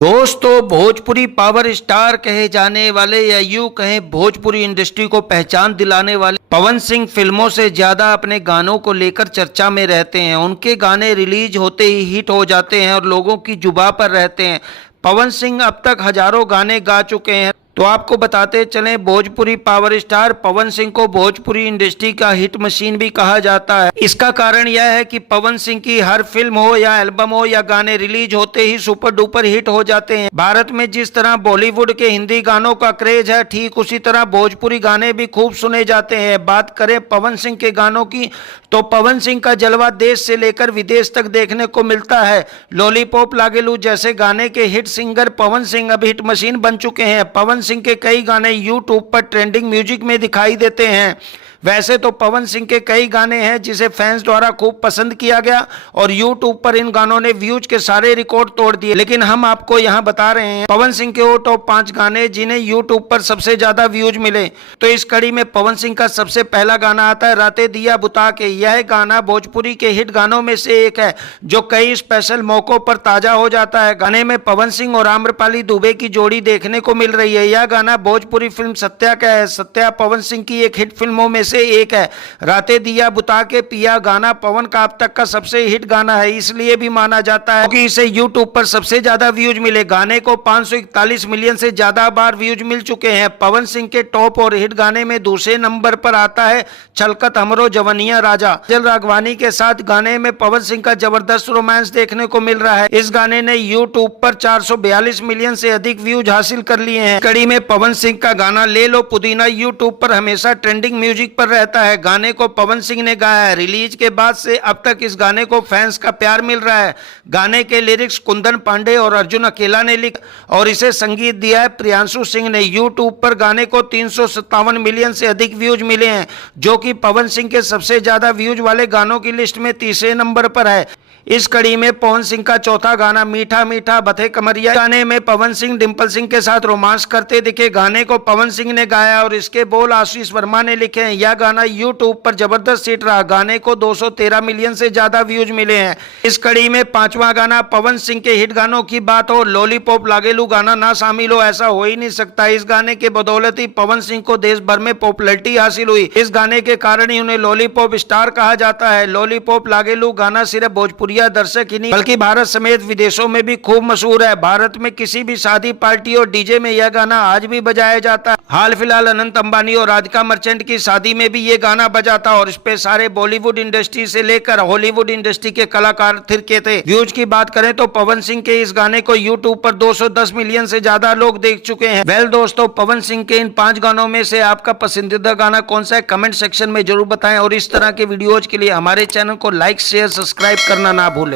दोस्तों, Bhojpuri power star कहे जाने वाले या यूं कहें भोजपुरी इंडस्ट्री को पहचान दिलाने वाले पवन सिंह फिल्मों से ज्यादा अपने गानों को लेकर चर्चा में रहते हैं। उनके गाने रिलीज होते ही हिट हो जाते हैं और लोगों की जुबां पर रहते हैं। पवन सिंह अब तक हजारों गाने गा चुके हैं। तो आपको बताते चलें, भोजपुरी पावर स्टार पवन सिंह को भोजपुरी इंडस्ट्री का हिट मशीन भी कहा जाता है। इसका कारण यह है कि पवन सिंह की हर फिल्म हो या एल्बम हो या गाने रिलीज होते ही सुपर डुपर हिट हो जाते हैं। भारत में जिस तरह बॉलीवुड के हिंदी गानों का क्रेज है, ठीक उसी तरह भोजपुरी गाने भी खूब सुने जाते हैं। बात करें पवन सिंह के गानों की, तो पवन सिंह का जलवा देश से लेकर विदेश तक देखने को मिलता है। लॉलीपॉप लागेलू जैसे गाने के हिट सिंगर पवन सिंह अब हिट मशीन बन चुके हैं। पवन सिंह के कई गाने यूट्यूब पर ट्रेंडिंग म्यूजिक में दिखाई देते हैं। वैसे तो पवन सिंह के कई गाने हैं जिसे फैंस द्वारा खूब पसंद किया गया और यूट्यूब पर इन गानों ने व्यूज के सारे रिकॉर्ड तोड़ दिए, लेकिन हम आपको यहां बता रहे हैं पवन सिंह के वो टॉप 5 गाने जिन्हें यूट्यूब पर सबसे ज्यादा व्यूज मिले। तो इस कड़ी में पवन सिंह का सबसे पहला गाना आता है रातें दिया बुता के। यह गाना भोजपुरी के हिट गानों में से एक है जो कई स्पेशल मौकों पर ताजा हो जाता है। गाने में पवन सिंह और आम्रपाली दुबे की जोड़ी देखने को मिल रही है। यह गाना भोजपुरी फिल्म सत्या का है। सत्या पवन सिंह की एक हिट फिल्मों में से एक है। रातें दिया बुता के पिया गाना पवन का अब तक का सबसे हिट गाना है, इसलिए भी माना जाता है कि इसे यूट्यूब पर सबसे ज्यादा व्यूज मिले। गाने को 541 मिलियन से ज्यादा बार व्यूज मिल चुके हैं। पवन सिंह के टॉप और हिट गाने में दूसरे नंबर पर आता है छलकत हमरो जवनिया राजा। जल राघवानी के साथ गाने में पवन सिंह का जबरदस्त रोमांस देखने को मिल रहा है। इस गाने ने यूट्यूब पर 442 मिलियन से अधिक व्यूज हासिल कर लिए हैं। कड़ी में पवन सिंह का गाना ले लो पुदीना यूट्यूब पर हमेशा ट्रेंडिंग म्यूजिक पर रहता है। गाने को पवन सिंह ने गाया है। रिलीज के बाद से अब तक इस गाने को फैंस का प्यार मिल रहा है। गाने के लिरिक्स कुंदन पांडे और अर्जुन अकेला ने लिखा और इसे संगीत दिया है प्रियांशु सिंह ने। यूट्यूब पर गाने को 357 मिलियन से अधिक व्यूज मिले हैं, जो कि पवन सिंह के सबसे ज्यादा व्यूज वाले गानों की लिस्ट में तीसरे नंबर पर है। इस कड़ी में पवन सिंह का चौथा गाना मीठा मीठा बथे कमरिया। गाने में पवन सिंह डिंपल सिंह के साथ रोमांस करते दिखे। गाने को पवन सिंह ने गाया और इसके बोल आशीष वर्मा ने लिखे हैं। यह गाना यूट्यूब पर जबरदस्त हिट रहा। गाने को 213 मिलियन से ज्यादा व्यूज मिले हैं। इस कड़ी में पांचवा गाना पवन सिंह के हिट गानों की बात हो, लॉलीपॉप लागेलू गाना ना शामिल हो, ऐसा हो ही नहीं सकता। इस गाने के बदौलत ही पवन सिंह को देश भर में पॉपुलैरिटी हासिल हुई। इस गाने के कारण ही उन्हें लॉलीपॉप स्टार कहा जाता है। लॉलीपॉप लागेलू गाना सिर्फ भोजपुरी दर्शक ही नहीं बल्कि भारत समेत विदेशों में भी खूब मशहूर है। भारत में किसी भी शादी पार्टी और डीजे में यह गाना आज भी बजाया जाता है। हाल फिलहाल अनंत अंबानी और राधिका मर्चेंट की शादी में भी ये गाना बजा था और इस पे सारे बॉलीवुड इंडस्ट्री से लेकर हॉलीवुड इंडस्ट्री के कलाकार थिरके थे। व्यूज की बात करें तो पवन सिंह के इस गाने को यूट्यूब पर 210 मिलियन से ज्यादा लोग देख चुके हैं। वेल दोस्तों, पवन सिंह के इन 5 गानों में से आपका पसंदीदा गाना कौन सा है, कमेंट सेक्शन में जरूर बताएं और इस तरह के वीडियोज के लिए हमारे चैनल को लाइक शेयर सब्सक्राइब करना ना भूलें।